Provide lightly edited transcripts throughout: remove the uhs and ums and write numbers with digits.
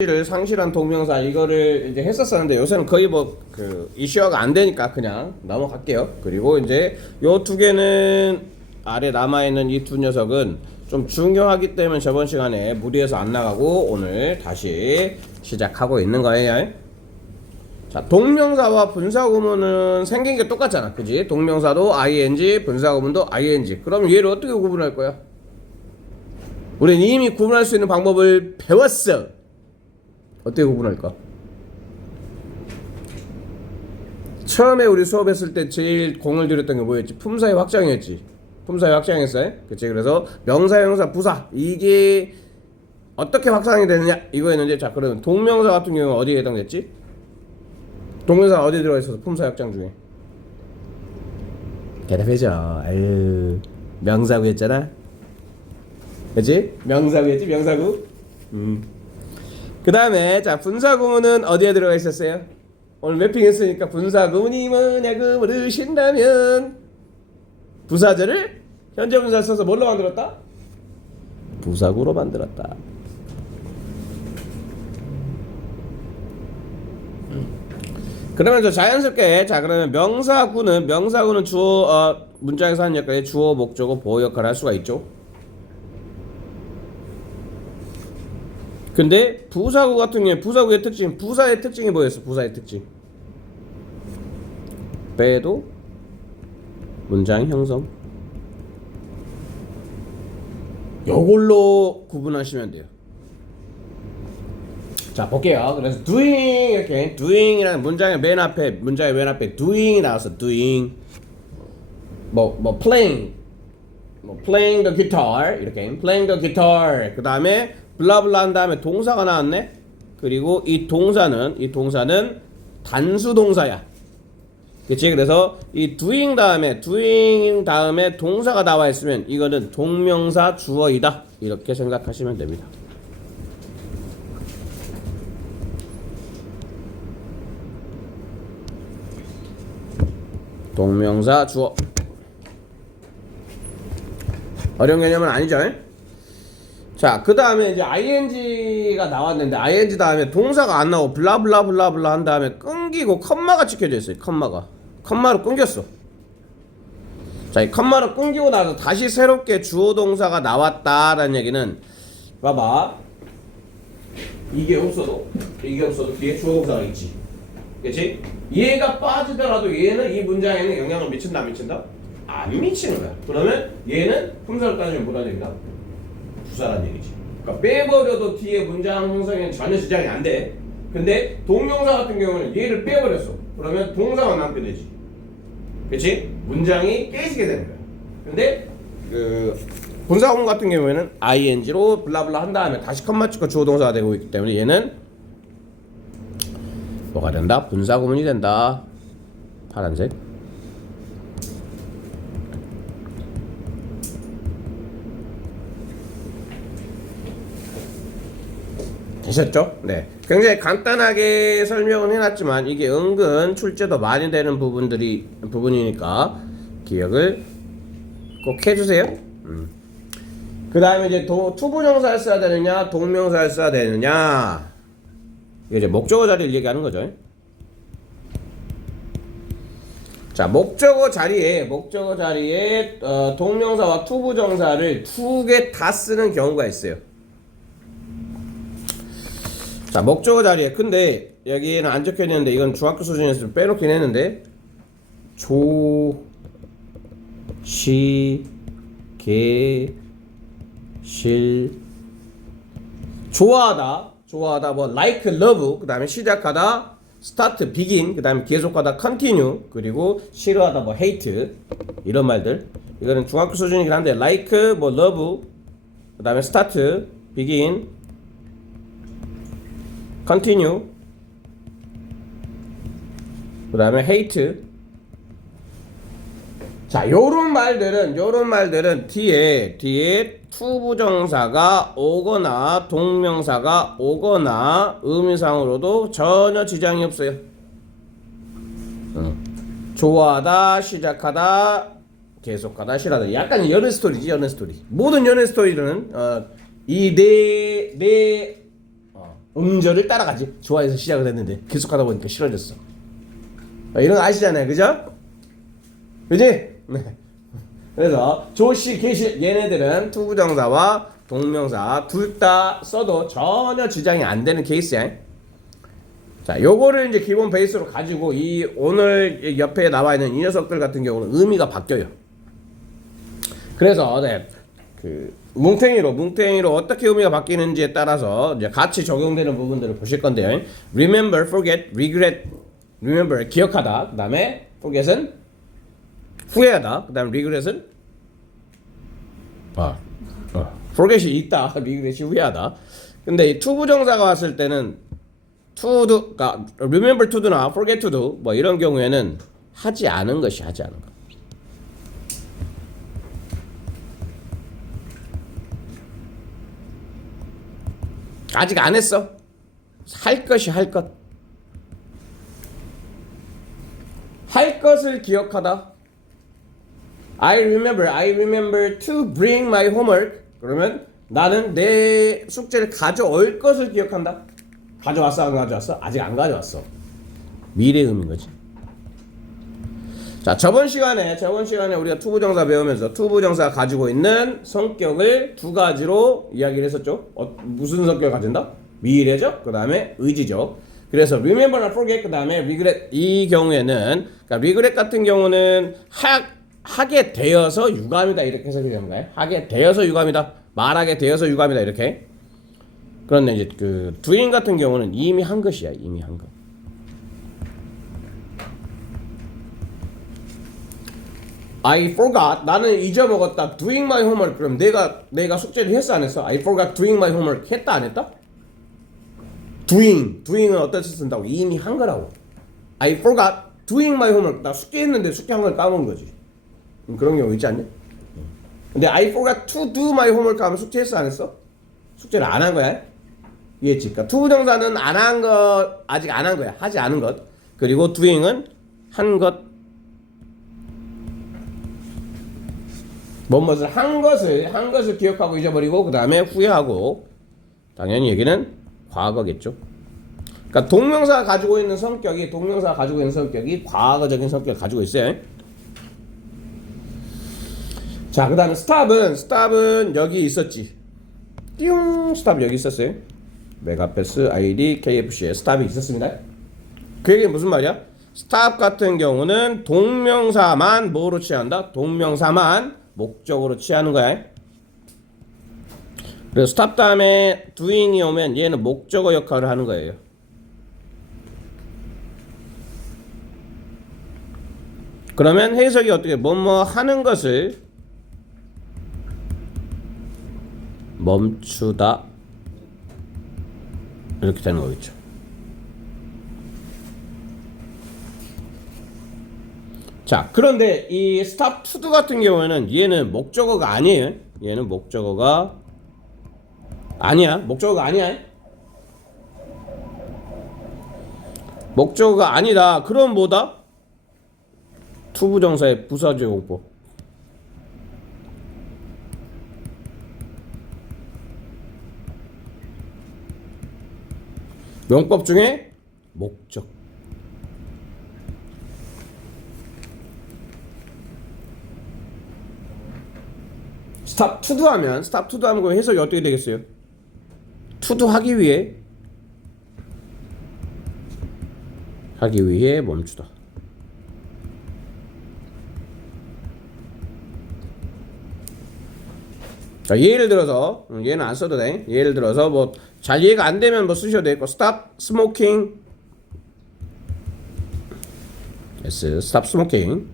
를 상실한 동명사 이거를 이제 했었었는데 요새는 거의 뭐 그 이슈화가 안 되니까 그냥 넘어갈게요. 그리고 이제 요 두 개는 아래 남아 있는 이 두 녀석은 좀 중요하기 때문에 저번 시간에 무리해서 안 나가고 오늘 다시 시작하고 있는 거예요. 자, 동명사와 분사구문은 생긴 게 똑같잖아, 그지? 동명사도 ing, 분사구문도 ing. 그럼 얘를 어떻게 구분할 거야? 우리는 이미 구분할 수 있는 방법을 배웠어. 어떻게 구분할까? 처음에 우리 수업했을 때 제일 공을 들였던 게 뭐였지? 품사의 확장이었지. 품사의 확장했어요. 그치? 그래서 명사, 형사, 부사 이게 어떻게 확장이 되느냐 이거였는데, 자 그러면 동명사 같은 경우는 어디에 해당됐지? 동명사가 어디에 들어가 있어서 품사 확장 중에? 대답해줘. 아유, 명사구였잖아. 그치? 명사구였지? 명사구. 그 다음에 자 분사구문은 어디에 들어가 있었어요? 오늘 매핑했으니까 분사구문이 뭐냐고 물으신다면 부사절을 현재 분사 써서 뭘로 만들었다? 부사구로 만들었다. 그러면 저 자연스럽게 자 그러면 명사구는 주어 문장에서 하는 역할에 주어 목적어 보호 역할을 할 수가 있죠. 근데 부사구 같은 경우에 부사구의 특징, 부사의 특징이 뭐였어? 부사의 특징 빼도 문장 형성, 요걸로 구분하시면 돼요. 자 볼게요. 그래서 doing 이렇게 doing이라는 문장의 맨 앞에 doing이 나와서 doing 뭐 playing playing the guitar 이렇게 playing the guitar 그 다음에 블라블라 한 다음에 동사가 나왔네. 그리고 이 동사는 단수 동사야. 그치? 그래서 이 doing 다음에 동사가 나와 있으면 이거는 동명사 주어이다. 이렇게 생각하시면 됩니다. 동명사 주어. 어려운 개념은 아니죠? 자, 그 다음에 이제 ing가 나왔는데 ing 다음에 동사가 안 나오고 블라블라블라블라 한 다음에 끊기고 컴마가 찍혀져 있어요. 컴마로 끊겼어. 자, 이 컴마로 끊기고 나서 다시 새롭게 주어 동사가 나왔다라는 얘기는 봐봐. 이게 없어도 뒤에 주어 동사가 있지. 그치? 얘가 빠지더라도 얘는 이 문장에는 영향을 미친다 안 미친다? 안 미치는 거야. 그러면 얘는 품사로 따지면 뭐라는 얘기다? 부사라는 얘기지. 그러니까 빼버려도 뒤에 문장 형성에는 전혀 지장이 안 돼. 근데 동명사 같은 경우는 얘를 빼버렸어. 그러면 동사만 남게 되지. 그치? 문장이 깨지게 되는 거야. 근데 그 분사구문 같은 경우에는 ing로 블라블라 한 다음에 다시 컴마 찍고 주어 동사가 되고 있기 때문에 얘는 뭐가 된다? 분사구문이 된다. 파란색. 되셨죠? 네. 굉장히 간단하게 설명은 해놨지만 이게 은근 출제도 많이 되는 부분이니까 기억을 꼭 해주세요. 그 다음에 이제 투부정사를 써야 되느냐, 동명사를 써야 되느냐. 이게 이제 목적어 자리를 얘기하는 거죠. 자, 목적어 자리에 동명사와 투부정사를 두 개 다 쓰는 경우가 있어요. 자, 목적어 자리에 근데 여기는 안 적혀 있는데 이건 중학교 수준에서 좀 빼놓긴 했는데 좋아하다 뭐 like, love 그 다음에 시작하다 start, begin 그 다음에 계속하다 continue 그리고 싫어하다 뭐 hate 이런 말들 이거는 중학교 수준이긴 한데 like, 뭐 love 그 다음에 start, begin continue 그 다음에 hate 자 요런 말들은 뒤에 투부정사가 오거나 동명사가 오거나 의미상으로도 전혀 지장이 없어요. 좋아하다 시작하다 계속하다 싫어하다 약간 연애 스토리지. 연애 스토리 모든 연애 스토리는 이 음절을 따라가지. 좋아해서 시작을 했는데 계속하다 보니까 싫어졌어. 이런 거 아시잖아요, 그죠? 그지? 네. 그래서 조시, 게시 얘네들은 투부정사와 동명사 둘 다 써도 전혀 지장이 안 되는 케이스야. 자, 요거를 이제 기본 베이스로 가지고 이 오늘 옆에 나와 있는 이 녀석들 같은 경우는 의미가 바뀌어요. 그래서 네, 그 뭉탱이로 어떻게 의미가 바뀌는지에 따라서 이제 같이 적용되는 부분들을 보실 건데요. Remember, forget, regret. Remember 기억하다. 그다음에 forget은 후회하다. 그다음 regret은 forget이 있다. regret이 후회하다. 근데 이 투부정사가 왔을 때는 to do, 그러니까 remember to do나 forget to do 뭐 이런 경우에는 하지 않은 것이 하지 않은 것. 아직 안 했어. 할 것이 할 것. 할 것을 기억하다. I remember to bring my homework. 그러면 나는 내 숙제를 가져올 것을 기억한다. 가져왔어, 안 가져왔어? 아직 안 가져왔어. 미래음인 거지. 자, 저번 시간에 우리가 투부정사 배우면서 투부정사가 가지고 있는 성격을 두 가지로 이야기를 했었죠. 무슨 성격을 가진다? 미래적, 그 다음에 의지적. 그래서 remember나 forget, 그 다음에 regret. 이 경우에는, 그러니까 regret 같은 경우는 하게 되어서 유감이다. 이렇게 해석이 되는 거예요. 하게 되어서 유감이다. 말하게 되어서 유감이다. 이렇게. 그런데 이제 그 doing 같은 경우는 이미 한 것이야. 이미 한 것. I forgot. 나는 잊어먹었다. Doing my homework. 그럼 내가 숙제를 했어 안 했어? I forgot doing my homework. 했다 안 했다? Doing은 어떤 뜻을 쓴다고? 이미 한 거라고. I forgot doing my homework. 나 숙제 했는데 숙제 한 걸 까먹은 거지. 그런 경우 있지 않냐? 근데 I forgot to do my homework 하면 숙제 했어 안 했어? 숙제를 안 한 거야. 이해했지? 그러니까 투부정사는 안 한 것, 아직 안 한 거야. 하지 않은 것. 그리고 doing은 한 것. 무엇을 한 것을 기억하고 잊어버리고 그 다음에 후회하고. 당연히 여기는 과거겠죠. 그러니까 동명사가 가지고 있는 성격이 과거적인 성격을 가지고 있어요. 자, 그 다음에 스탑은 여기 있었지. 띠용 스탑 여기 있었어요. 메가패스, ID, KFC에 스탑이 있었습니다. 그 얘기는 무슨 말이야? 스탑 같은 경우는 동명사만 뭐로 취한다? 동명사만 목적으로 취하는 거야. 그래서 스탑 다음에 doing이 오면 얘는 목적어 역할을 하는 거예요. 그러면 해석이 어떻게 뭐뭐 하는 것을 멈추다 이렇게 되는 거겠죠. 자, 그런데 이 stop to do 같은 경우에는 얘는 목적어가 아니에요. 얘는 목적어가 아니야. 목적어가 아니다. 그럼 뭐다? 투부정사의 부사적용법. 용법 중에 목적. 스탑 투두 하면 그 해석이 어떻게 되겠어요? 투두 하기 위해 멈추다. 자, 예를 들어서 얘는 안 써도 돼. 예를 들어서 뭐 잘 이해가 안 되면 뭐 쓰셔도 되고 stop smoking. yes, stop smoking.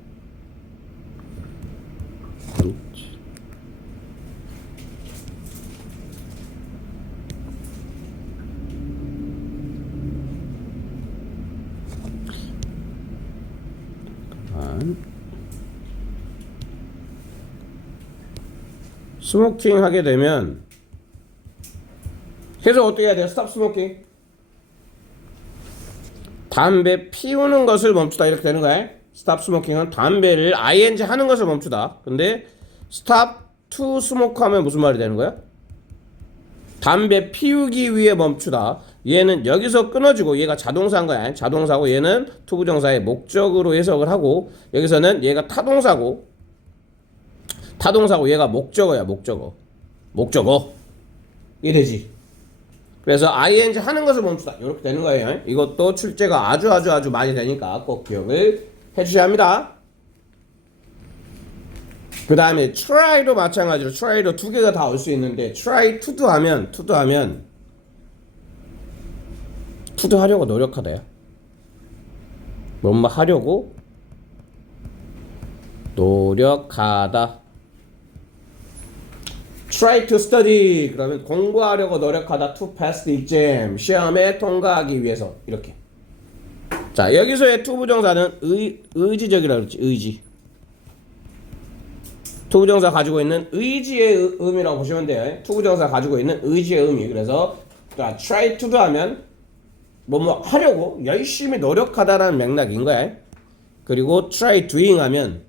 스모킹 하게 되면 해서 어떻게 해야 돼요? 스탑 스모킹. 담배 피우는 것을 멈추다 이렇게 되는 거야. 스탑 스모킹은 담배를 ing 하는 것을 멈추다. 근데 스탑 투 스모크 하면 무슨 말이 되는 거야? 담배 피우기 위해 멈추다. 얘는 여기서 끊어지고 얘가 자동사인 거야. 자동사고 얘는 투부정사의 목적으로 해석을 하고 여기서는 얘가 타동사고 얘가 목적어야. 목적어. 이래지. 그래서 ing 하는 것을 멈추다. 이렇게 되는 거예요. 이것도 출제가 아주 많이 되니까 꼭 기억을 해주셔야 합니다. 그 다음에 try도 마찬가지로 try도 두 개가 다 올 수 있는데 try to도 하면 to 하려고 노력하다야. 뭔가 하려고 노력하다. try to study 그러면 공부하려고 노력하다. to pass the exam 시험에 통과하기 위해서. 이렇게. 자, 여기서의 to 부정사는 의지적이라고 그랬지. 의지. to 부정사 가지고 있는 의지의 의미라고 보시면 돼요. to 부정사 가지고 있는 의지의 의미. 그래서 자, try to도 하면 뭐 하려고 열심히 노력하다라는 맥락인 거야. 그리고 try doing 하면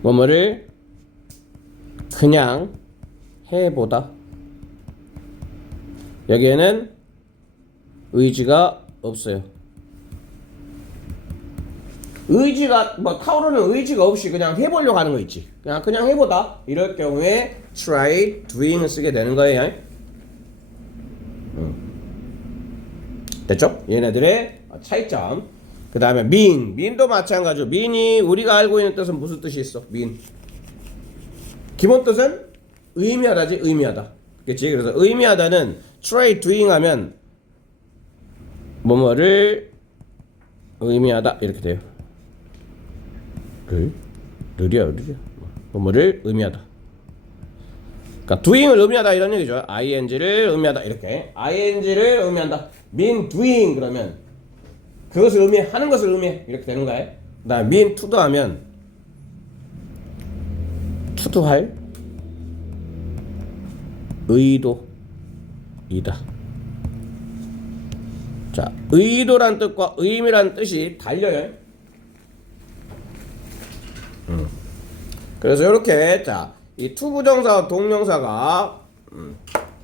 뭐뭐를 그냥 해보다. 여기에는 의지가 없어요. 의지가 뭐 타오르는 의지가 없이 그냥 해보려고 하는 거 있지. 그냥 해보다. 이럴 경우에 try doing을 쓰게 되는 거예요. 됐죠? 얘네들의 차이점. 그 다음에 mean도 마찬가지로. mean이 우리가 알고 있는 뜻은 무슨 뜻이 있어? mean. 기본 뜻은 의미하다지. 의미하다. 그치? 그래서 의미하다는 try doing 하면 뭐뭐를 의미하다 이렇게 돼요. 르리야. 뭐뭐를 의미하다. 그러니까 doing을 의미하다 이런 얘기죠. ing를 의미하다 이렇게. ing를 의미한다. mean doing 그러면 그것을 의미해. 하는 것을 의미해. 이렇게 되는 거예요. 그 다음 mean to도 하면 to도 할 의도이다. 자, 의도란 뜻과 의미란 뜻이 달려요. 그래서 이렇게 자, 이 투부정사와 동명사가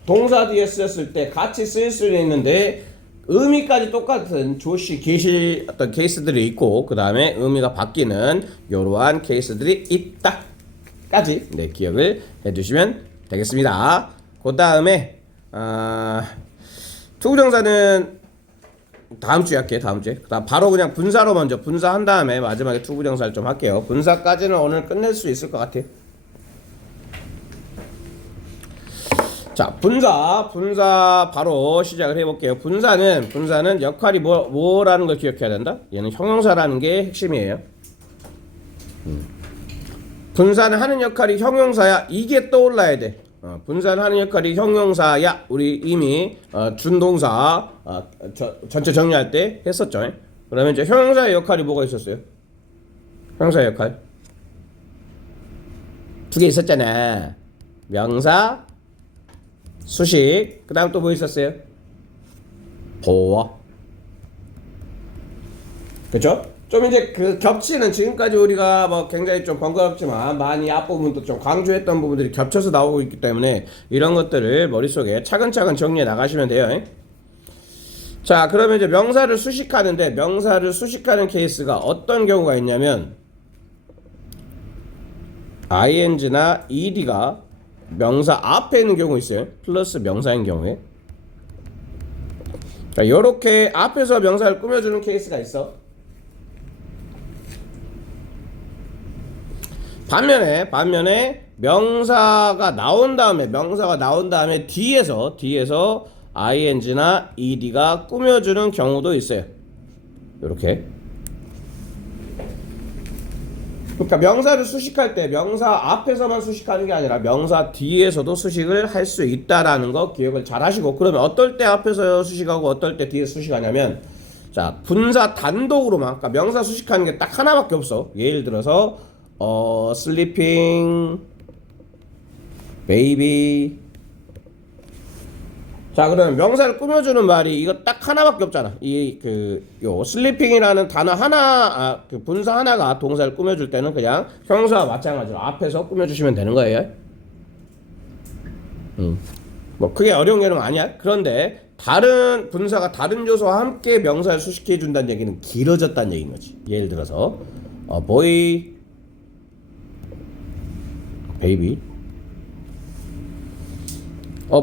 동사 뒤에 쓰였을 때 같이 쓰일 수 있는데 의미까지 똑같은 조시 계실 어떤 케이스들이 있고 그 다음에 의미가 바뀌는 이러한 케이스들이 있다까지 네, 기억을 해두시면 되겠습니다. 그 다음에 투부정사는 다음 주에 할게요. 다음 주에. 그다음 바로 그냥 분사로 먼저 분사한 다음에 마지막에 투부정사를 좀 할게요. 분사까지는 오늘 끝낼 수 있을 것 같아요. 자, 분사 바로 시작을 해볼게요. 분사는 역할이 뭐라는 걸 기억해야 된다. 얘는 형용사라는 게 핵심이에요. 분사는 하는 역할이 형용사야. 이게 떠올라야 돼. 분사는 하는 역할이 형용사야. 우리 이미 준동사 전체 정리할 때 했었죠. 그러면 이제 형용사의 역할이 뭐가 있었어요? 형용사의 역할 두 개 있었잖아. 명사, 수식. 그 다음 또 뭐 있었어요? 보어. 그쵸? 좀 이제 그 겹치는 지금까지 우리가 뭐 굉장히 좀 번거롭지만 많이 앞부분도 좀 강조했던 부분들이 겹쳐서 나오고 있기 때문에 이런 것들을 머릿속에 차근차근 정리해 나가시면 돼요. 자, 그러면 이제 명사를 수식하는데 명사를 수식하는 케이스가 어떤 경우가 있냐면 ing나 ed가 명사 앞에 있는 경우 있어요. 플러스 명사인 경우에. 자, 이렇게 앞에서 명사를 꾸며주는 케이스가 있어. 반면에 명사가 나온 다음에 뒤에서 ing나 ed가 꾸며주는 경우도 있어요. 이렇게. 그러니까 명사를 수식할 때 명사 앞에서만 수식하는 게 아니라 명사 뒤에서도 수식을 할 수 있다라는 거 기억을 잘 하시고, 그러면 어떨 때 앞에서 수식하고 어떨 때 뒤에 수식하냐면, 자, 분사 단독으로만, 그러니까 명사 수식하는 게 딱 하나밖에 없어. 예를 들어서 sleeping, baby. 자, 그러면 명사를 꾸며주는 말이 이거 딱 하나밖에 없잖아. 요 sleeping이라는 단어 하나, 그 분사 하나가 동사를 꾸며줄 때는 그냥 형사와 마찬가지로 앞에서 꾸며주시면 되는 거예요. 뭐 크게 어려운 개념 아니야. 그런데 다른 분사가 다른 요소와 함께 명사를 수식해 준다는 얘기는 길어졌다는 얘기인 거지. 예를 들어서 boy, baby.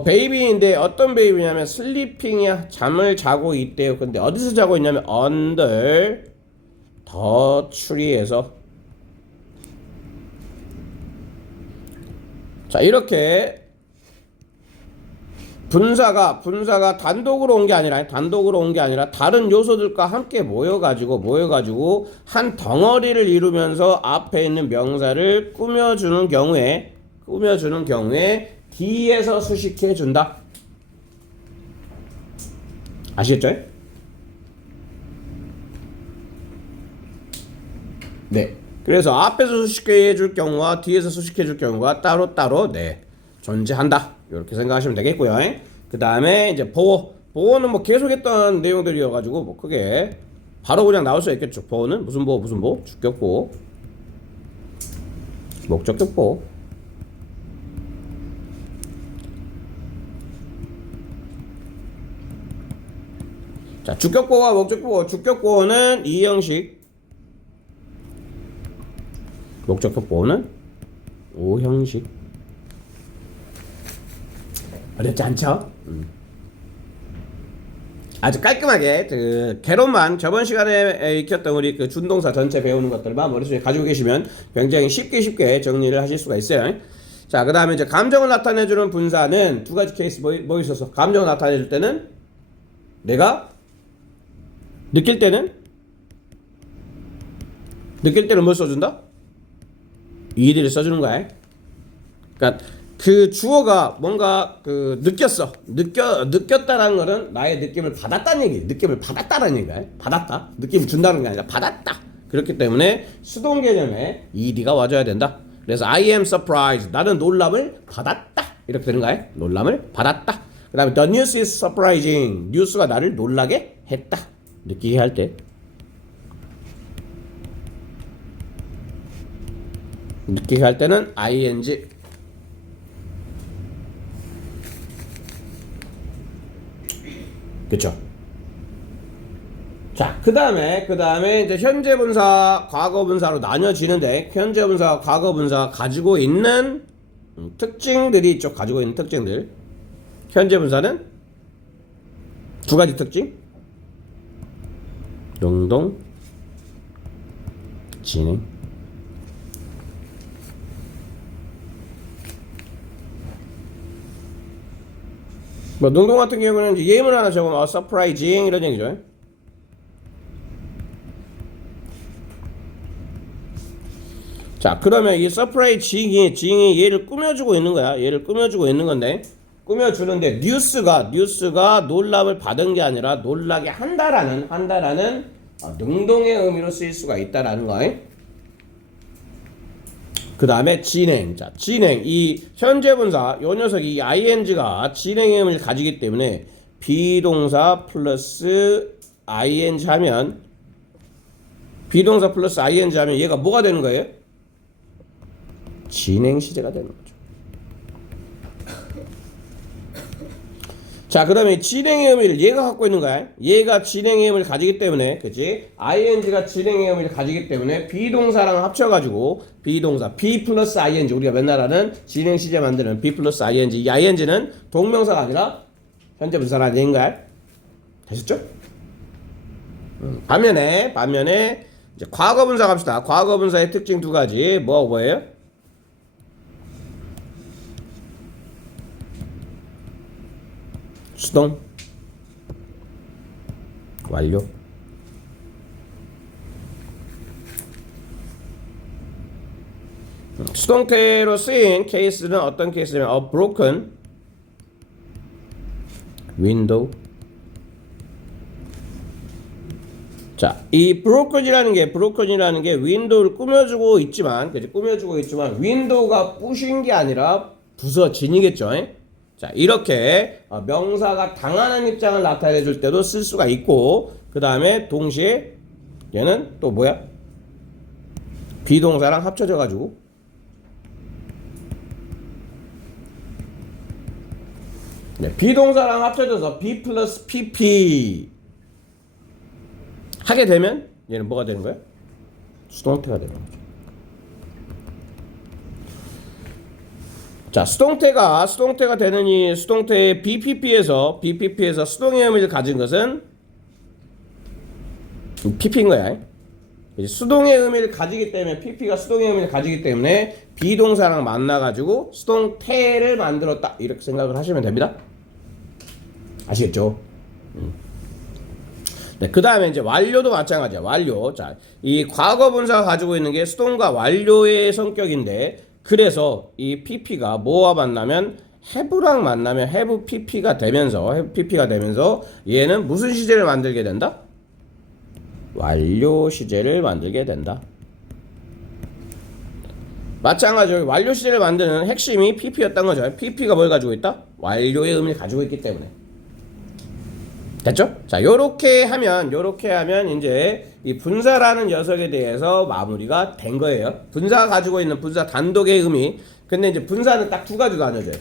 베이비인데 어떤 베이비냐면 슬리핑이야. 잠을 자고 있대요. 근데 어디서 자고 있냐면 under the tree에서. 자, 이렇게 분사가 단독으로 온 게 아니라 다른 요소들과 함께 모여가지고 한 덩어리를 이루면서 앞에 있는 명사를 꾸며주는 경우에 D에서 수식해 준다. 아시겠죠? 네. 그래서 앞에서 수식해 줄 경우와 뒤에서 수식해 줄 경우가 따로 존재한다. 이렇게 생각하시면 되겠고요. 그 다음에 이제 보어는 뭐 계속 했던 내용들이어가지고 뭐 크게 바로 그냥 나올 수 있겠죠. 보어는 무슨 보어? 주격보어, 목적격보어. 자, 주격보어와 목적보어. 주격보어는 이 형식, 목적격보어는 오 형식. 어렵지 않죠? 아주 깔끔하게 개론만 저번 시간에 익혔던 우리 그 준동사 전체 배우는 것들만 머릿속에 가지고 계시면 굉장히 쉽게 정리를 하실 수가 있어요. 자, 그 다음에 이제 감정을 나타내주는 분사는 두 가지 케이스 뭐 있었어? 감정을 나타내줄 때는 내가 느낄 때는 뭘 써준다? ED를 써주는 거야. 그러니까 그 주어가 뭔가 그 느꼈다라는 거는 나의 느낌을 받았다는 얘기. 느낌을 받았다라는 얘기야. 받았다. 느낌을 준다는 게 아니라 받았다. 그렇기 때문에 수동 개념에 ED가 와줘야 된다. 그래서 I am surprised. 나는 놀람을 받았다. 이렇게 되는 거야. 놀람을 받았다. 그 다음에 the news is surprising. 뉴스가 나를 놀라게 했다. 느끼게 할 때. 느끼게 할 때는 ing. 그쵸? 자, 그 다음에 이제 현재 분사, 과거 분사로 나뉘어지는데, 현재 분사, 과거 분사가 가지고 있는 특징들이 있죠. 가지고 있는 특징들. 현재 분사는 두 가지 특징. 능동, 진행. 뭐 능동 같은 경우는 이제 예문 하나 적으면 surprising 이런 얘기죠. 자, 그러면 이 surprising이 얘를 꾸며주고 있는 거야. 얘를 꾸며주고 있는 건데, 꾸며주는데 뉴스가 놀람을 받은 게 아니라 놀라게 한다라는 능동의 의미로 쓰일 수가 있다라는 거예요. 그 다음에 진행. 자, 진행. 이 현재 분사, 요 녀석이 이 ing가 진행의 의미를 가지기 때문에 비동사 플러스 ing 하면 얘가 뭐가 되는 거예요? 진행 시제가 되는 거죠. 자, 그 다음에 진행의 의미를 얘가 갖고 있는 거야. 얘가 진행의 의미를 가지기 때문에, 그치? ing가 진행의 의미를 가지기 때문에 비동사랑 합쳐가지고 비동사 B 플러스 ing, 우리가 맨날 하는 진행 시제 만드는 B 플러스 ing. 이 ing는 동명사가 아니라 현재 분사라는 얘기인가요? 되셨죠? 반면에 이제 과거 분사 갑시다. 과거 분사의 특징 두 가지. 뭐예요? 수동 완료. 수동태로 쓰인 케이스는 어떤 케이스냐면 a broken window. 자, 이 broken이라는 게 윈도우를 꾸며주고 있지만 윈도우가 부신 게 아니라 부서진이겠죠. 자, 이렇게 명사가 당하는 입장을 나타내 줄 때도 쓸 수가 있고, 그 다음에 동시에 얘는 또 뭐야? 비동사랑 합쳐져 가지고, 네, 비동사랑 합쳐져서 B 플러스 PP 하게 되면 얘는 뭐가 되는 거야? 수동태가 되는 거죠. 자, 수동태가 되느니 수동태의 BPP에서 수동의 의미를 가진 것은 PP인 거야. 수동의 의미를 가지기 때문에 PP가 수동의 의미를 가지기 때문에 비동사랑 만나가지고 수동태를 만들었다 이렇게 생각을 하시면 됩니다. 아시겠죠? 네, 그 다음에 이제 완료도 마찬가지야. 완료. 자, 이 과거 분사가 가지고 있는 게 수동과 완료의 성격인데, 그래서 이 PP가 뭐와 만나면 have랑 만나면 have PP가 되면서 얘는 무슨 시제를 만들게 된다? 완료 시제를 만들게 된다. 마찬가지로 완료 시제를 만드는 핵심이 PP였던 거죠. PP가 뭘 가지고 있다? 완료의 의미를 가지고 있기 때문에. 됐죠? 자, 요렇게 하면 이제 이 분사라는 녀석에 대해서 마무리가 된 거예요. 분사가 가지고 있는 분사 단독의 의미. 근데 이제 분사는 딱 두 가지로 나뉘어져요.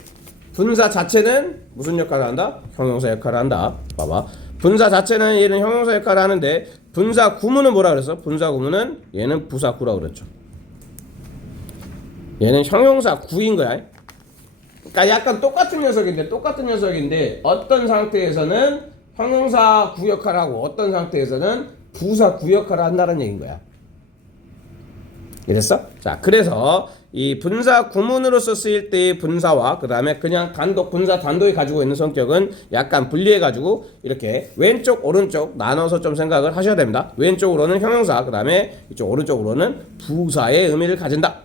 분사 자체는 무슨 역할을 한다? 형용사 역할을 한다. 봐봐. 분사 자체는 얘는 형용사 역할을 하는데, 분사 구문은 뭐라 그랬어? 분사 구문은 얘는 부사 구라고 그랬죠. 얘는 형용사 구인 거야. 그러니까 약간 똑같은 녀석인데 어떤 상태에서는 형용사 구 역할을 하고 어떤 상태에서는 부사 구 역할을 한다는 얘기인 거야. 이랬어? 자, 그래서 이 분사 구문으로서 쓰일 때의 분사와 그 다음에 그냥 분사 단독이 가지고 있는 성격은 약간 분리해가지고 이렇게 왼쪽 오른쪽 나눠서 좀 생각을 하셔야 됩니다. 왼쪽으로는 형용사, 그 다음에 이쪽 오른쪽으로는 부사의 의미를 가진다.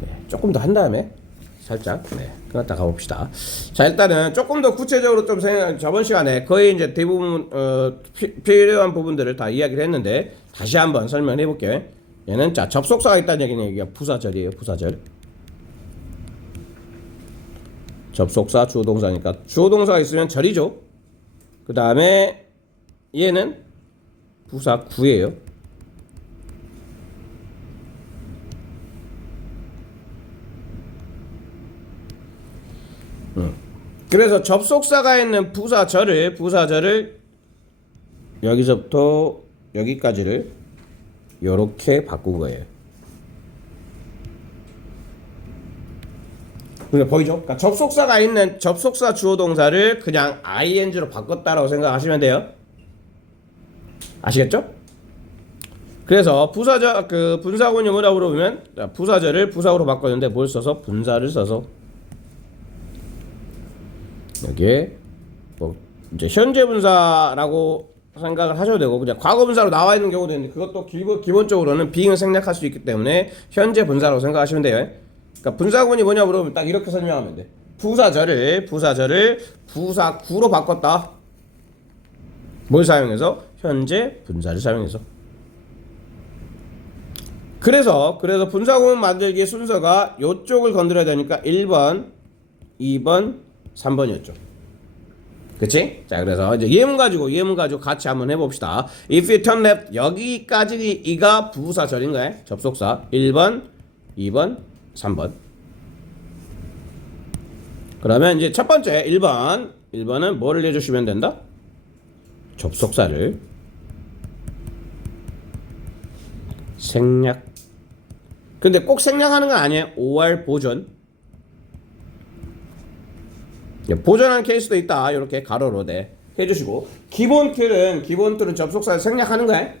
네, 조금 더 한 다음에 살짝 그렇다 가봅시다. 자, 일단은 조금 더 구체적으로 좀 저번 시간에 거의 이제 대부분 필요한 부분들을 다 이야기를 했는데 다시 한번 설명해 볼게요. 얘는 자, 접속사가 있다는 얘기는 여기가 부사절이에요. 부사절. 접속사 주어동사니까 주어동사가 있으면 절이죠. 그 다음에 얘는 부사 구예요. 그래서 접속사가 있는 부사절을 여기서부터 여기까지를 요렇게 바꾼 거예요. 그러니까 보이죠? 그러니까 접속사가 있는 접속사 주어동사를 그냥 ing로 바꿨다라고 생각하시면 돼요. 아시겠죠? 그래서 분사구문이 뭐라고 그러면 부사절을 부사구로 바꿨는데 뭘 써서? 분사를 써서 여기에 뭐 이제 현재 분사라고 생각을 하셔도 되고 그냥 과거 분사로 나와 있는 경우도 있는데 그것도 기본적으로는 being을 생략할 수 있기 때문에 현재 분사라고 생각하시면 돼요. 그러니까 분사구문이 뭐냐 물어보면 딱 이렇게 설명하면 돼. 부사절을 부사구로 바꿨다. 뭘 사용해서? 현재 분사를 사용해서. 그래서 분사구문 만들기의 순서가 요쪽을 건드려야 되니까 1번, 2번, 3번이었죠. 그치? 자, 그래서 이제 예문 가지고 같이 한번 해봅시다. If you turn left, 여기까지 이가 부사절인 거야. 접속사 1번, 2번, 3번. 그러면 이제 첫 번째 1번은 뭐를 해주시면 된다? 접속사를 생략. 근데 꼭 생략하는 건 아니에요. OR 보존. 보존하는 케이스도 있다. 이렇게 가로로 해주시고 기본 틀은 접속사를 생략하는 거야.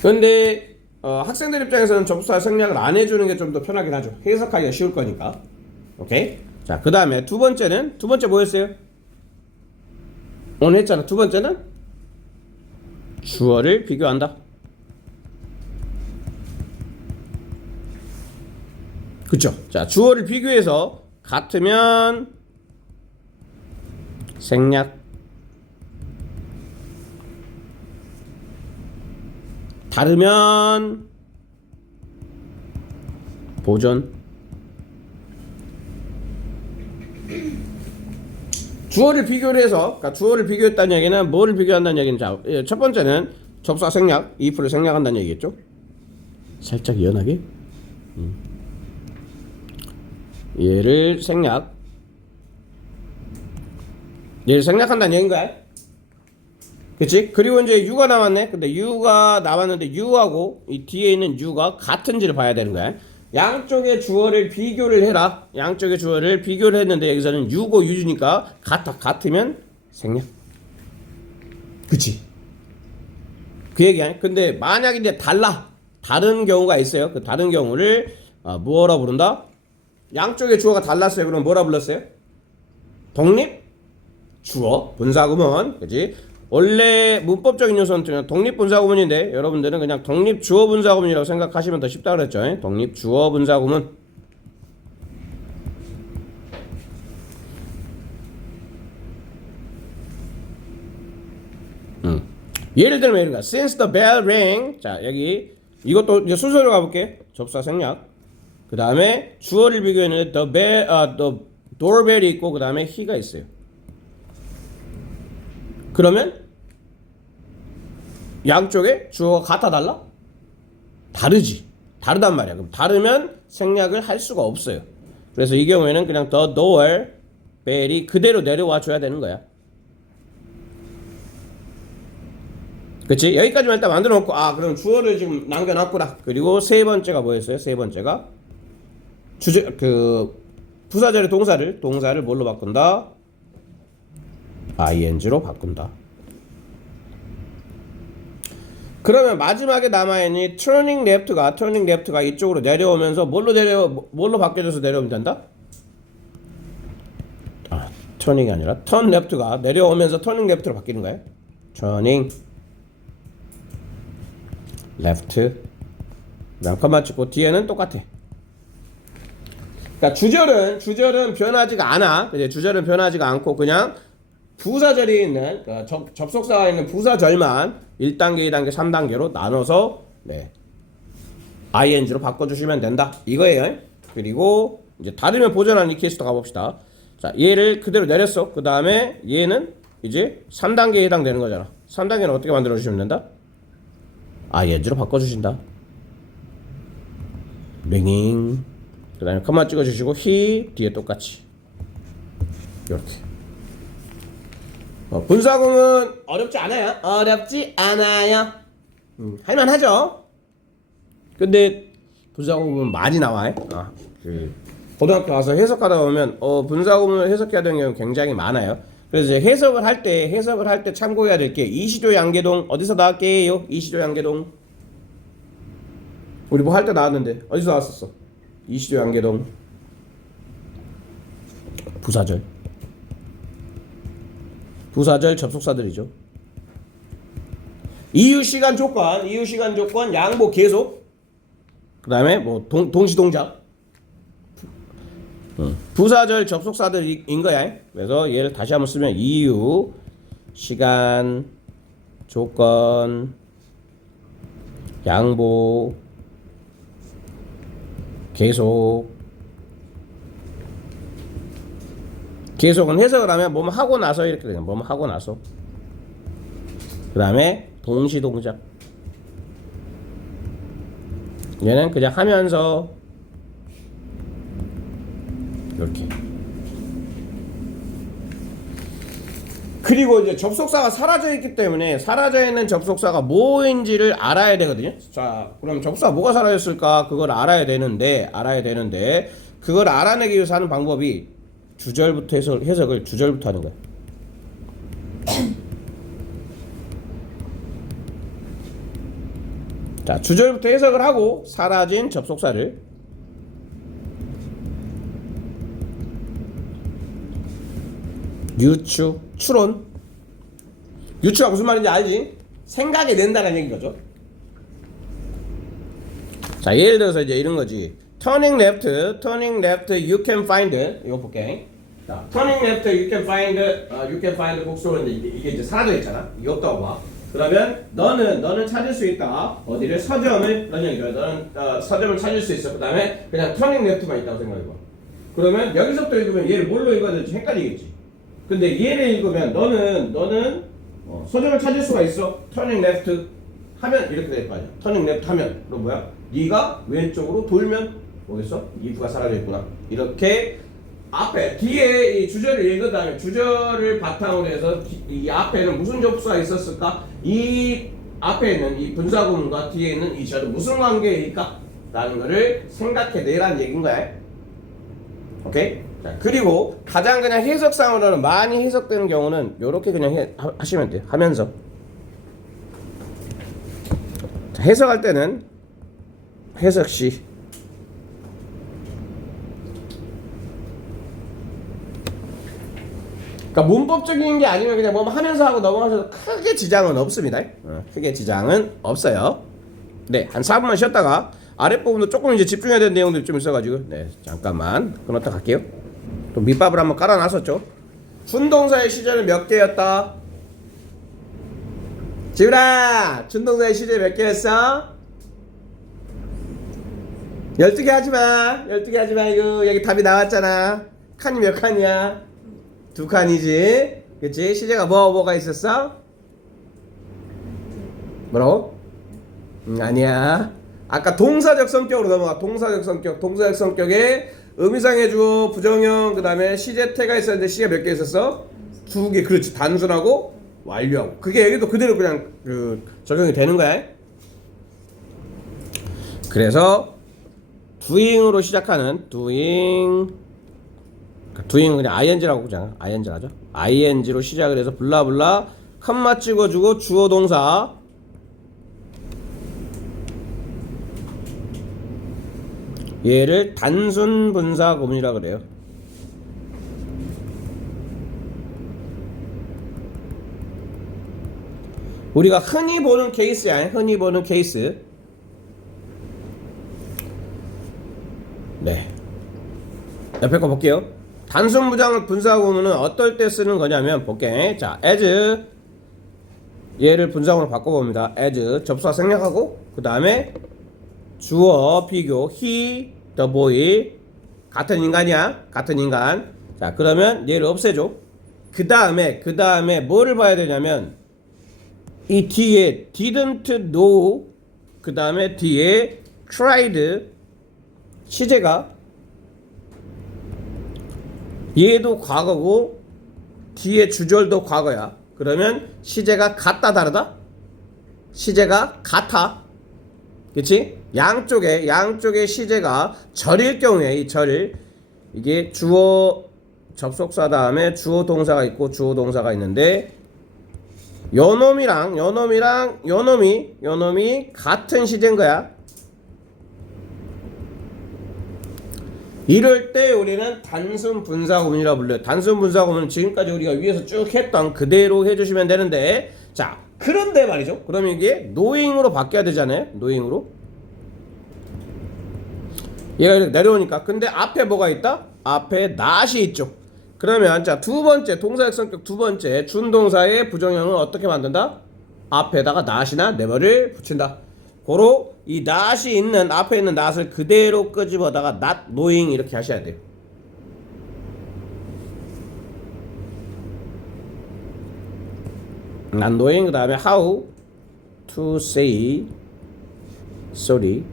그런데 학생들 입장에서는 접속사 생략을 안 해주는 게 좀 더 편하긴 하죠. 해석하기가 쉬울 거니까. 오케이. 자, 그 다음에 두 번째 뭐였어요? 오늘 했잖아. 두 번째는 주어를 비교한다. 그쵸? 자, 주어를 비교해서 같으면 생략, 다르면 보존. 주어를 비교를 해서, 그러니까 주어를 비교했다는 얘기는 뭐를 비교한다는 얘기는 자, 첫 번째는 접사 생략, if를 생략한다는 얘기겠죠. 살짝 연하게. 얘를 생략한다는 얘기인가요? 그치? 그리고 이제 U가 나왔네. 근데 U가 나왔는데 U하고 이 뒤에 있는 U가 같은지를 봐야 되는 거야. 양쪽의 주어를 비교를 해라. 양쪽의 주어를 비교를 했는데 여기서는 U고 U니까 같으면 생략. 그치? 그 얘기야. 근데 만약 이제 다른 경우가 있어요. 그 다른 경우를 뭐라 부른다? 양쪽의 주어가 달랐어요. 그럼 뭐라 불렀어요? 독립 주어 분사구문. 그치? 원래 문법적인 요소는 독립 분사구문인데 여러분들은 그냥 독립 주어 분사구문이라고 생각하시면 더 쉽다 그랬죠. 독립 주어 분사구문. 예를 들면 이런가 since the bell rang. 자 여기 이것도 이제 순서로 가볼게. 접사 생략. 그 다음에 주어를 비교했는데 the doorbell이 있고 그 다음에 he가 있어요. 그러면 양쪽에 주어가 같아 달라? 다르지. 다르단 말이야. 그럼 다르면 생략을 할 수가 없어요. 그래서 이 경우에는 그냥 the door bell이 그대로 내려와 줘야 되는 거야. 그치? 여기까지만 일단 만들어 놓고 그럼 주어를 지금 남겨놨구나. 그리고 세 번째가 뭐였어요? 세 번째가 부사절의 동사를 뭘로 바꾼다? ing로 바꾼다. 그러면 마지막에 남아있는 turning left가 이쪽으로 내려오면서 뭘로 바뀌어져서 내려오면 된다? turning이 아니라 turn left가 내려오면서 turning left로 바뀌는 거예요. turning left. 그다음 컴마 찍고 뒤에는 똑같아. 그러니까 주절은 변하지가 않아. 그지? 주절은 변하지가 않고 그냥 부사절이 있는 접속사가 있는 부사절만 1단계, 2단계, 3단계로 나눠서 ing로 바꿔주시면 된다 이거예요. 그리고 이제 다르면 보존하는 이 케이스도 가봅시다. 자 얘를 그대로 내렸어. 그 다음에 얘는 이제 3단계에 해당되는 거잖아. 3단계는 어떻게 만들어 주시면 된다? ing로 바꿔주신다. ringing. 그 다음에 컴마 찍어주시고 he 뒤에 똑같이 이렇게. 분사구문 어렵지 않아요. 할만하죠. 근데 분사구문 많이 나와요. 고등학교 가서 해석하다 보면 분사구문을 해석해야 되는 경우 굉장히 많아요. 그래서 이제 해석을 할 때 참고해야 될 게 이시조 양계동 어디서 나왔게요? 이시조 양계동 우리 뭐 할 때 나왔는데 어디서 나왔었어? 이시조 양계동 부사절 접속사들이죠. 이유 시간 조건 양보 계속. 그 다음에 뭐 동시동작. 부사절 접속사들인 거야. 그래서 얘를 다시 한번 쓰면 이유 시간 조건 양보 계속은 해석을 하면 뭐뭐 하고 나서 이렇게 되는 뭐뭐 하고 나서. 그 다음에 동시동작. 얘는 그냥 하면서 이렇게. 그리고 이제 접속사가 사라져 있기 때문에 사라져 있는 접속사가 뭐인지를 알아야 되거든요. 자, 그럼 접속사 뭐가 사라졌을까? 그걸 알아야 되는데 그걸 알아내기 위해서 하는 방법이 주절부터 해석을 주절부터 하는 거야. 자, 주절부터 해석을 하고 사라진 접속사를 추론. 유추가 무슨 말인지 알지? 생각이 낸다는 얘기인 거죠. 자, 예를 들어서 이제 이런 거지. turning left, you can find. 이거 볼게. 자, turning left, you can find 복수로는 이게 이제 사라져 있잖아. 이게 없다고 봐. 그러면 너는 찾을 수 있다. 어디를 서점을 너는 서점을 찾을 수 있어. 그다음에 그냥 turning left만 있다고 생각해봐. 그러면 여기서부터 읽으면 얘를 뭘로 읽어야 될지 헷갈리겠지. 근데 얘를 읽으면 너는 서점을 찾을 수가 있어. turning left 하면 이렇게 될 거 아니야. turning left 하면 그럼 뭐야? 네가 왼쪽으로 돌면 뭐겠어? if가 사라져 있구나. 이렇게 앞에 뒤에 이 주절을 읽은 다음에 주절을 바탕으로 해서 이 앞에는 무슨 접수가 있었을까? 이 앞에 있는 이 분사구문과 뒤에 있는 이 절은 무슨 관계일까? 라는 거를 생각해내라는 얘기인 거야. 오케이? 자, 그리고 가장 그냥 해석상으로는 많이 해석되는 경우는 요렇게 그냥 하시면 돼요. 하면서 자, 해석할 때는 해석시 그러니까 문법적인 게 아니면 그냥 뭐 하면서 하고 넘어가셔도 크게 지장은 없습니다. 크게 지장은 없어요. 네, 한 4분만 쉬었다가 아랫부분도 조금 이제 집중해야 되는 내용들이 좀 있어가지고 네, 잠깐만 끊었다 갈게요. 또 밑밥을 한번 깔아놨었죠. 준동사의 시제는 몇 개였다? 지훈아, 준동사의 시제 몇 개였어? 12개 하지마. 12개 하지마. 이거 여기 답이 나왔잖아. 칸이 몇 칸이야? 2칸이지. 그치? 시제가 뭐가 있었어? 뭐라고? 아니야. 아까 동사적 성격으로 넘어가. 동사적 성격. 동사적 성격에 의미상의 주어, 부정형, 그 다음에 시제태가 있었는데 시가 몇 개 있었어? 2개. 그렇지. 단순하고 완료하고. 그게 여기도 그대로 그냥 적용이 되는 거야. 그래서 doing으로 시작하는 doing은 그냥 ing라고 그냥 ing 하죠. ing로 시작을 해서 블라블라 컴마 찍어주고 주어 동사 얘를 단순 분사 구문이라 그래요. 우리가 흔히 보는 케이스야. 흔히 보는 케이스. 네. 옆에 거 볼게요. 단순 부장을 분사 구문은 어떨 때 쓰는 거냐면 볼게. 자, as 얘를 분사구문으로 바꿔봅니다. as 접수와 생략하고 그 다음에 주어 비교 he the boy 같은 인간이야. 같은 인간. 자, 그러면 얘를 없애줘. 그 다음에 뭐를 봐야 되냐면 이 뒤에 didn't know 그 다음에 뒤에 tried 시제가 얘도 과거고 뒤에 주절도 과거야. 그러면 시제가 같다 다르다? 시제가 같아. 그치? 양쪽에 시제가 절일 경우에 이 절일 이게 주어 접속사 다음에 주어 동사가 있고 주어 동사가 있는데 요놈이 같은 시제인 거야. 이럴 때 우리는 단순 분사구문이라 불러요. 단순 분사구문은 지금까지 우리가 위에서 쭉 했던 그대로 해주시면 되는데 자 그런데 말이죠. 그러면 이게 knowing으로 바뀌어야 되잖아요. knowing으로 얘가 이렇게 내려오니까 근데 앞에 뭐가 있다? 앞에 not이 있죠. 그러면 자 두번째 동사적 성격 두번째 준동사의 부정형은 어떻게 만든다? 앞에다가 not이나 never를 붙인다. 고로 이 not이 있는 앞에 있는 not을 그대로 끄집어다가 not knowing 이렇게 하셔야 돼요. not knowing 그 다음에 how to say sorry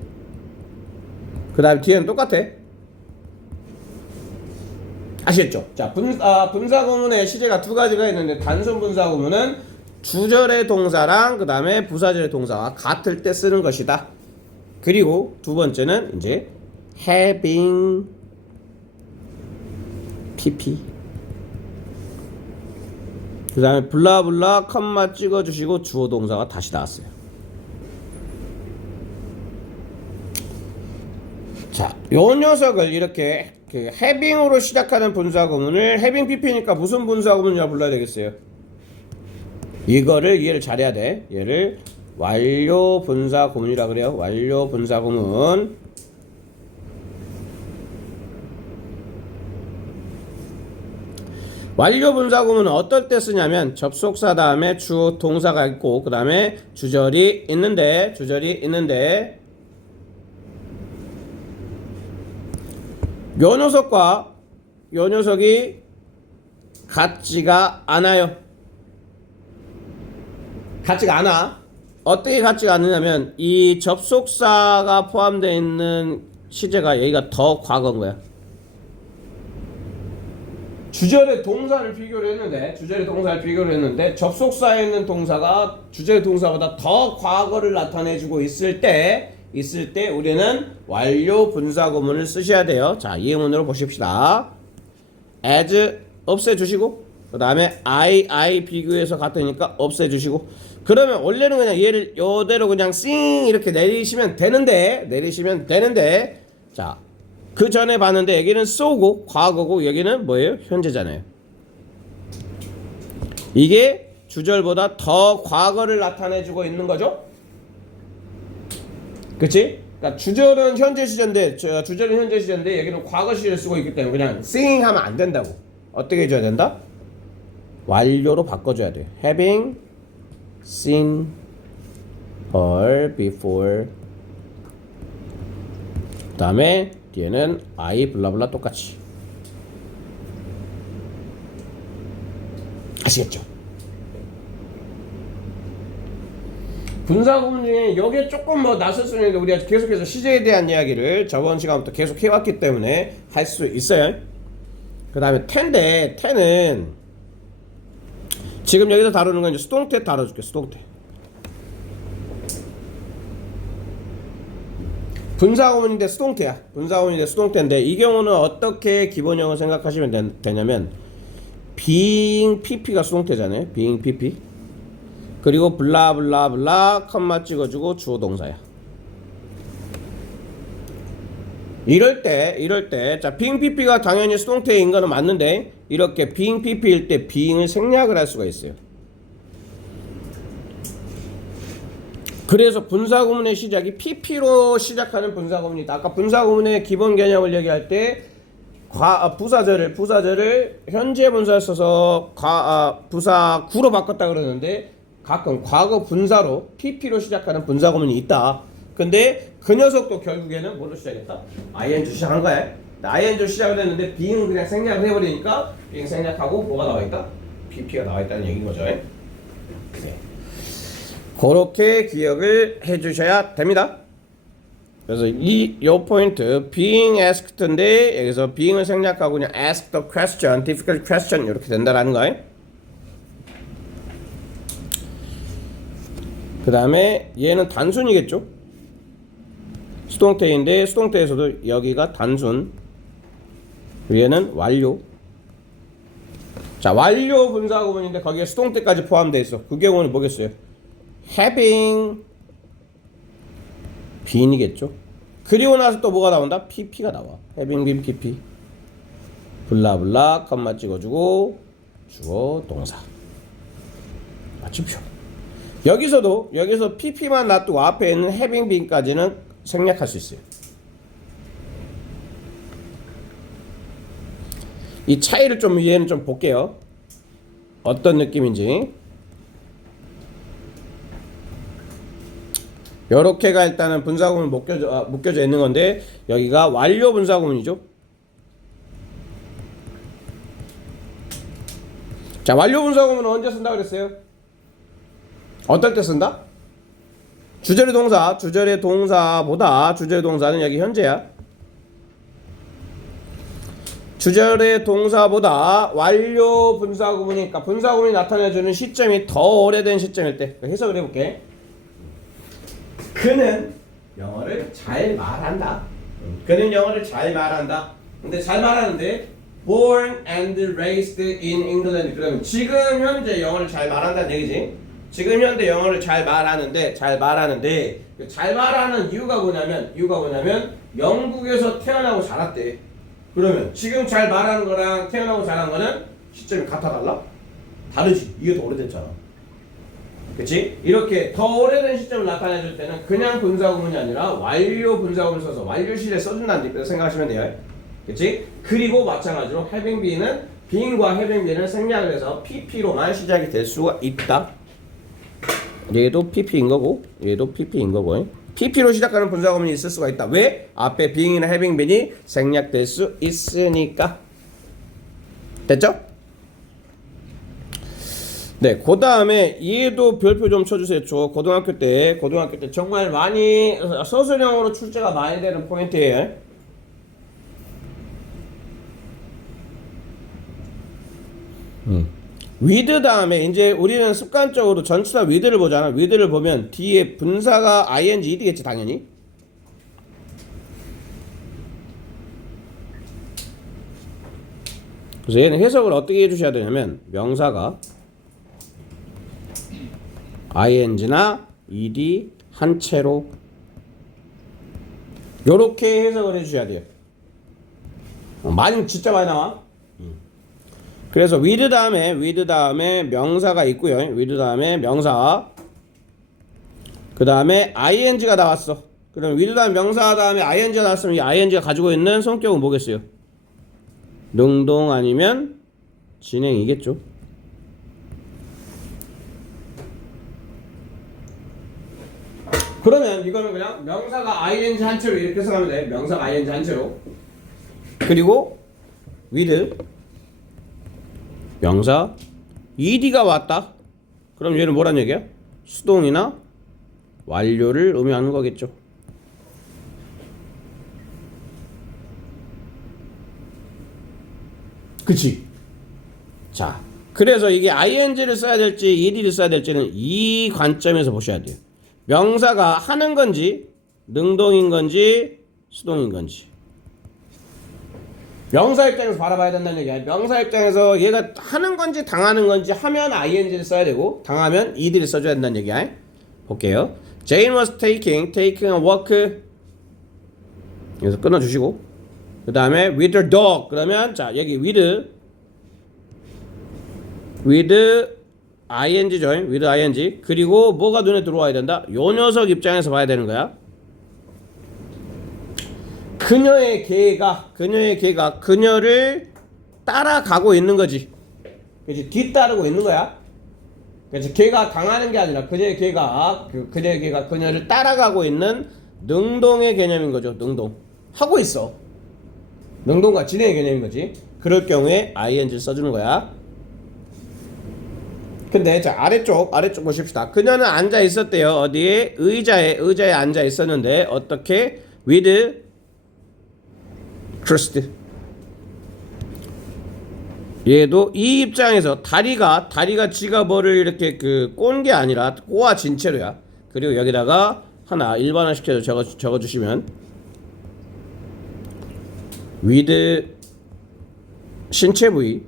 그 다음에 뒤에는 똑같아. 아시겠죠? 자 분사구문의 시제가 두 가지가 있는데 단순 분사구문은 주절의 동사랑 그 다음에 부사절의 동사와 같을 때 쓰는 것이다. 그리고 두 번째는 이제 having pp 그 다음에 블라블라 컴마 찍어주시고 주어 동사가 다시 나왔어요. 자, 요 녀석을 이렇게 having으로 시작하는 분사구문을 having pp니까 무슨 분사구문이라 불러야 되겠어요? 이거를 이해를 잘해야 돼. 얘를 완료 분사 구문이라 그래요. 완료 분사 구문. 완료 분사 구문은 어떨 때 쓰냐면 접속사 다음에 주 동사가 있고 그 다음에 주절이 있는데 요 녀석과 요 녀석이 같지가 않아요. 같지가 않아. 어떻게 같지가 않느냐면 이 접속사가 포함되어 있는 시제가 여기가 더 과거인 거야. 주절의 동사를 비교를 했는데 접속사에 있는 동사가 주절의 동사보다 더 과거를 나타내주고 있을 때 우리는 완료 분사구문을 쓰셔야 돼요. 자, 이 예문으로 보십시다. as 없애주시고 그 다음에 I 비교해서 같으니까 없애주시고, 그러면 원래는 그냥 얘를 이대로 그냥 싱 이렇게 내리시면 되는데 자, 그 전에 봤는데 여기는 so고 과거고 여기는 뭐예요? 현재잖아요. 이게 주절보다 더 과거를 나타내주고 있는 거죠. 그치? 그러니까 주절은 현재 시제인데 여기는 과거 시제를 쓰고 있기 때문에 그냥 sing 하면 안 된다고. 어떻게 해줘야 된다? 완료로 바꿔줘야 돼. having seen her before. 그 다음에 뒤에는 I 블라블라 똑같이. 아시겠죠? 분사구문 중에 여기에 조금 뭐 낯설 수 있는데 우리가 계속해서 시제에 대한 이야기를 저번 시간부터 계속 해왔기 때문에 할 수 있어요. 그 다음에 텐은 지금 여기서 다루는 건 이제 수동태 다뤄줄게. 수동태. 분사구문인데 수동태야. 수동태인데 이 경우는 어떻게 기본형을 생각하시면 되냐면 being pp가 수동태잖아요. being pp. 그리고 블라블라블라 컴마 찍어주고 주어 동사야. 이럴 때 자, being pp가 당연히 수동태인 거는 맞는데 이렇게 being pp일 때 being을 생략을 할 수가 있어요. 그래서 분사구문의 시작이 pp로 시작하는 분사구문이 있다. 아까 분사구문의 기본 개념을 얘기할 때 부사절을 현재 분사를 써서 부사 구로 바꿨다 그러는데 가끔 과거 분사로 pp로 시작하는 분사구문이 있다. 근데 그 녀석도 결국에는 뭘로 시작했다? ing로 시작한 거야. ing로 시작을 했는데 being은 그냥 생략을 해버리니까 being 생략하고 뭐가 나와있다? pp가 나와있다는 얘기인 거죠. 네. 그렇게 기억을 해주셔야 됩니다. 그래서 요 포인트 being asked인데 여기서 being을 생략하고 그냥 ask the question, difficult question 이렇게 된다라는 거예요. 그 다음에 얘는 단순이겠죠. 수동태인데 수동태에서도 여기가 단순, 얘는 완료. 자, 완료 분사구문인데 거기에 수동태까지 포함되어 있어. 그 경우는 뭐겠어요? having been이겠죠. 그리고 나서 또 뭐가 나온다? pp가 나와. having been pp. 블라블라 컴마 찍어주고 주어 동사. 맞춤표. 여기서 pp만 놔두고 앞에 있는 having been까지는 생략할 수 있어요. 이 차이를 좀 이해는 좀 볼게요. 어떤 느낌인지. 요렇게가 일단은 분사구문 묶여져 있는 건데 여기가 완료 분사구문이죠. 자, 완료 분사구문은 언제 쓴다 그랬어요? 어떨 때 쓴다? 주절의 동사보다 주절의 동사는 여기 현재야. 주절의 동사보다 완료 분사구문이니까 분사구문이 나타내주는 시점이 더 오래된 시점일 때 해석을 해볼게. 그는 영어를 잘 말한다. 근데 잘 말하는데 born and raised in England. 그러면 지금 현재 영어를 잘 말한다는 얘기지. 지금 현재 영어를 잘 말하는데 잘 말하는 이유가 뭐냐면 영국에서 태어나고 자랐대. 그러면 지금 잘 말하는 거랑 태어나고 자란 거는 시점이 같아 달라? 다르지. 이게 더 오래됐잖아. 그치? 이렇게 더 오래된 시점을 나타내줄 때는 그냥 분사구문이 아니라 완료 분사구문을 써서 완료 시제 써준다는 뜻으로 생각하시면 돼요. 그치? 그리고 마찬가지로 having been은 being과 having been을 생략을 해서 pp로만 시작이 될 수가 있다. 얘도 pp인 거고 얘도 pp인 거고 pp로 시작하는 분사구문이 있을 수가 있다. 왜? 앞에 being이나 having been이 생략될 수 있으니까. 됐죠? 네, 그 다음에 얘도 별표 좀 쳐주세요. 저 고등학교 때 정말 많이 서술형으로 출제가 많이 되는 포인트예요. with 다음에 이제 우리는 습관적으로 전치사 with를 보잖아. with를 보면 뒤에 분사가 ing 되겠지 당연히. 그래서 얘는 해석을 어떻게 해주셔야 되냐면 명사가 ing나 ed 한 채로 요렇게 해석을 해주셔야 돼요. 많이 진짜 많이 나와. 그래서 with 다음에 명사가 있고요. with 다음에 명사. 그 다음에 ing가 나왔어. 그럼 with 다음에 명사 다음에 ing가 나왔으면 이 ing가 가지고 있는 성격은 뭐겠어요? 능동 아니면 진행이겠죠. 그러면 이거는 그냥 명사가 ing 한 채로 이렇게 해석하면 돼. 명사가 ing 한 채로. 그리고 with 명사 ed가 왔다. 그럼 얘는 뭐란 얘기야? 수동이나 완료를 의미하는 거겠죠. 그치? 자, 그래서 이게 ing를 써야 될지 ed를 써야 될지는 이 관점에서 보셔야 돼요. 명사가 하는 건지 능동인 건지 수동인 건지. 명사 입장에서 바라봐야 된다는 얘기야. 명사 입장에서 얘가 하는 건지 당하는 건지 하면 ing를 써야 되고 당하면 ed를 써줘야 된다는 얘기야. 볼게요. Jane was taking a walk. 여기서 끊어주시고 그 다음에 with her dog. 그러면 자 여기 with ing죠. with ing. 그리고 뭐가 눈에 들어와야 된다? 요 녀석 입장에서 봐야 되는 거야. 그녀의 개가 그녀를 따라가고 있는 거지. 그렇지? 뒤따르고 있는 거야. 그래서 걔가 당하는 게 아니라 그녀의 개가 그녀를 따라가고 있는 능동의 개념인 거죠. 능동. 하고 있어. 능동과 진행의 개념인 거지. 그럴 경우에 ing를 써주는 거야. 근데 자 아래쪽 보십시다. 그녀는 앉아 있었대요. 어디에? 의자에 앉아 있었는데 어떻게? with trust. 얘도 이 입장에서 다리가 지가 뭐를 이렇게 꼰 게 아니라 꼬아진 채로야. 그리고 여기다가 하나 일반화 시켜서 적어주시면 with 신체 부위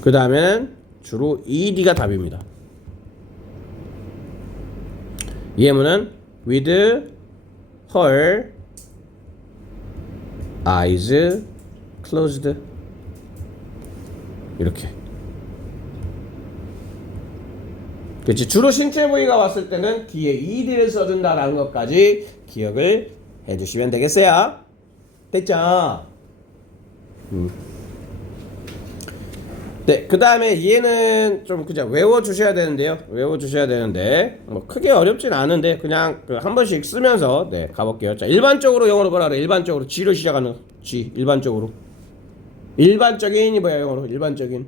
그 다음에는 주로 ed가 답입니다. 예문은 with her eyes closed. 이렇게. 그렇지. 주로 신체 부위가 왔을 때는 뒤에 ed를 써준다라는 것까지 기억을 해주시면 되겠어요. 됐죠? 네, 그 다음에 얘는 좀 그냥 외워주셔야 되는데요. 뭐 크게 어렵진 않은데 그냥 한 번씩 쓰면서 네 가볼게요. 자, 일반적으로 영어로 뭐라 그래? 일반적으로 G로 시작하는 G. 일반적으로. 일반적인이 뭐야 영어로? 일반적인.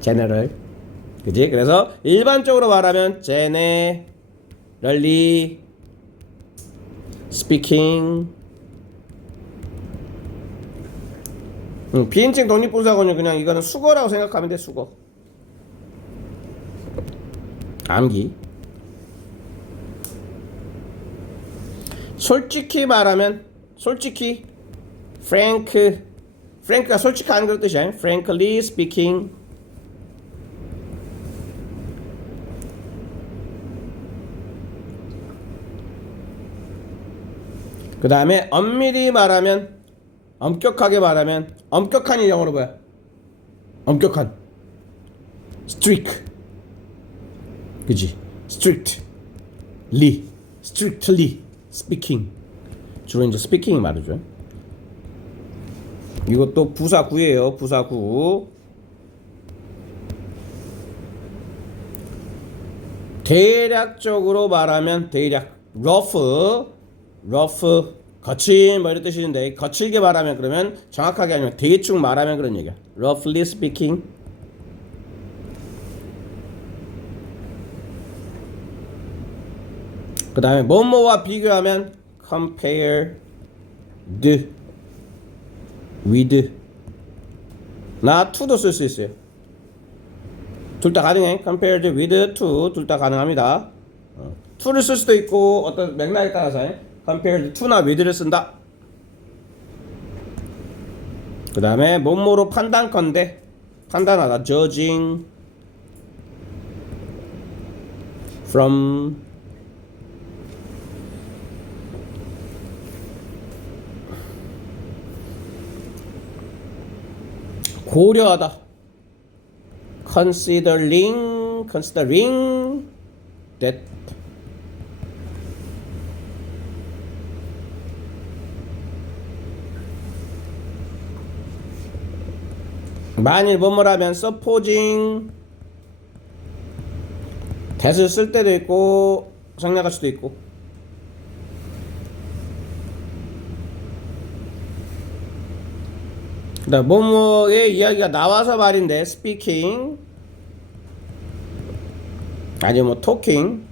general. 그지? 그래서 일반적으로 말하면 generally speaking. 비인칭 독립분사구는 그냥 이거는 수거라고 생각하면 돼. 수거. 암기. 솔직히 말하면 frank가 솔직한 그런 뜻이야. frankly speaking. 그 다음에 엄밀히 말하면 엄격하게 말하면 엄격한이 영어로 뭐야? 엄격한. strict. 그지? strictly speaking. 주로 이제 speaking이 말이죠. 이것도 부사구예요. 부사구. 대략적으로 말하면 rough 거친 뭐 이런 뜻인데 거칠게 말하면 그러면 정확하게 아니면 대충 말하면 그런 얘기야. Roughly speaking. 그 다음에 뭐뭐와 비교하면 compared with 나 to도 쓸 수 있어요. 둘 다 가능해. compared with to 둘 다 가능합니다. to를 쓸 수도 있고 어떤 맥락에 따라서 compared to나 with를 쓴다. 그 다음에 뭐뭐로 판단컨대 판단하다 judging from 고려하다 considering that 만일 뭐뭐라면 supposing that을 쓸 때도 있고 생략할 수도 있고 그다음 뭐뭐의 이야기가 나와서 말인데 speaking 아니면 뭐 talking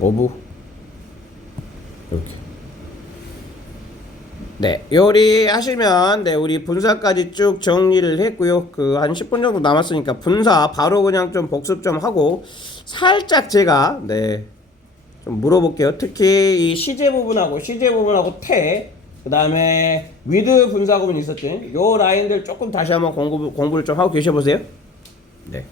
of 이렇게 네 요리 하시면 네 우리 분사까지 쭉 정리를 했고요. 그 한 10분 정도 남았으니까 분사 바로 그냥 좀 복습 좀 하고 살짝 제가 네 좀 물어볼게요. 특히 이 시제 부분하고 태 그 다음에 with 분사 구문 있었지 요 라인들 조금 다시 한번 공부를 좀 하고 계셔보세요. 네.